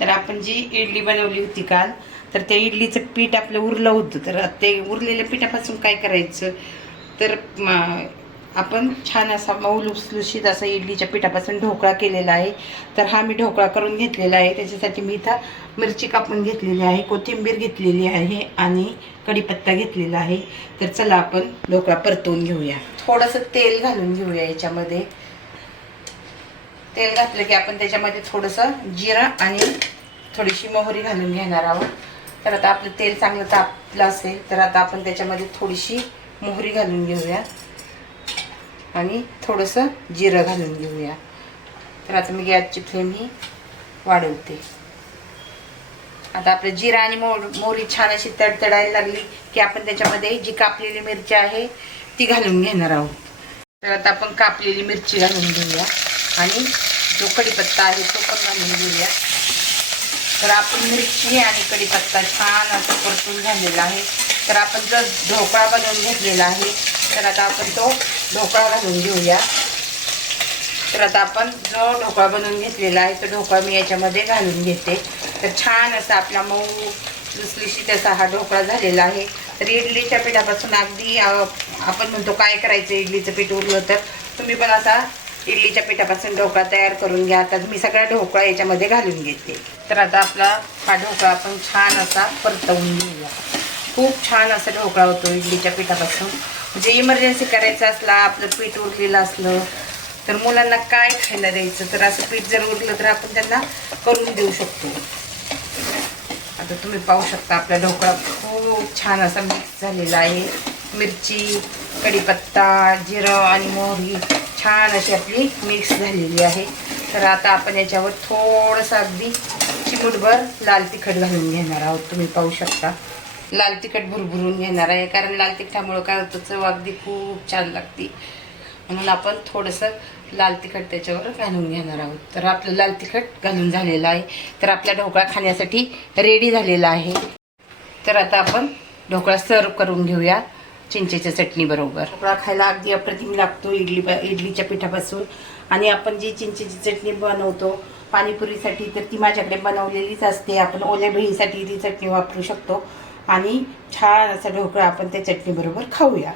तर आपण जी इडली बनवली होती काल तर त्या इडलीचं पीठ आपलं उरलं होतं. तर ते उरलेल्या पिठापासून काय करायचं? तर आपण छान असा मऊ लुसलुशीत असा इडलीच्या पिठापासून ढोकळा केलेला आहे. तर हा मी ढोकळा करून घेतलेला आहे. त्याच्यासाठी मी इथं मिरची कापून घेतलेली आहे कोथिंबीर घेतलेली आहे आणि कढीपत्ता घेतलेला आहे. तर चला आपण ढोकळा परतवून घेऊया. थोडंसं तेल घालून घेऊया याच्यामध्ये. तेल घातलं की आपण त्याच्यामध्ये थोडंसं जिरं आणि थोडीशी मोहरी घालून घेणार आहोत. तर आता आपलं तेल चांगलं तापलं असेल तर आता आपण त्याच्यामध्ये थोडीशी मोहरी घालून घेऊया. आणि थोडंसं जिरं घालून घेऊया. तर आता मी गॅसची फ्लेम ही वाढवते. आता आपलं जिरा आणि मोर मोहरी छान अशी तडतडायला लागली की आपण त्याच्यामध्ये जी कापलेली मिरची आहे ती घालून घेणार आहोत. तर आता आपण कापलेली मिरची घालून घेऊया. आणि जो कढीपत्ता आहे तो पण घालून घेऊया. तर आपण मिरची आणि कढीपत्ता छान असं परतून झालेला आहे. तर आपण जर ढोकळा बनवून घेतलेला आहे तर आता आपण तो ढोकळा घालून घेऊया. तर आता आपण जो ढोकळा बनवून घेतलेला आहे तो ढोकळा मी याच्यामध्ये घालून घेते. तर छान असा आपला मऊ लुसलुशीत असा हा ढोकळा झालेला आहे. तर इडलीच्या पिठापासून अगदी आपण म्हणतो काय करायचं इडलीचं पीठ उरलं तर तुम्ही पण आता इडलीच्या पिठापासून ढोकळा तयार करून घ्या. आता मी सगळा ढोकळा याच्यामध्ये घालून घेते. तर आता आपला हा ढोकळा आपण छान असा परतवून घेऊया. खूप छान असा ढोकळा होतो इडलीच्या पिठापासून. म्हणजे इमर्जन्सी करायचं असला आपलं पीठ उरलेलं असलं तर मुलांना काय खायला द्यायचं? तर असं पीठ जर उरलं तर आपण त्यांना करून देऊ शकतो. आता तुम्ही पाहू शकता आपला ढोकळा खूप छान असा मिक्स झालेला आहे. मिरची कढीपत्ता जिरं आणि मोहरी छान अशी आपली मिक्स झालेली आहे. तर आता आपण याच्यावर थोडंसं अगदी चिमूटभर लाल तिखट घालून घेणार आहोत. तुम्ही पाहू शकता. लाल तिखट भुरभुरून घेणार आहे. कारण लाल तिखटामुळं काय होतं चव अगदी खूप छान लागते. म्हणून आपण थोडंसं लाल तिखट त्याच्यावर घालून घेणार आहोत. तर आपलं लाल तिखट घालून झालेलं आहे. तर आपला ढोकळा खाण्यासाठी रेडी झालेला आहे. तर आता आपण ढोकळा सर्व करून घेऊया. चिंचेच्या चटणीबरोबर ढोकळा खायला अगदी अप्रतिम लागतो इडली इडलीच्या पिठापासून. आणि आपण जी चिंचेची चटणी बनवतो पाणीपुरीसाठी तर ती माझ्याकडे बनवलेलीच असते. आपण ओल्या भेळीसाठी ती चटणी वापरू शकतो. आणि छान असा ढोकळा आपण त्या चटणीबरोबर खाऊया.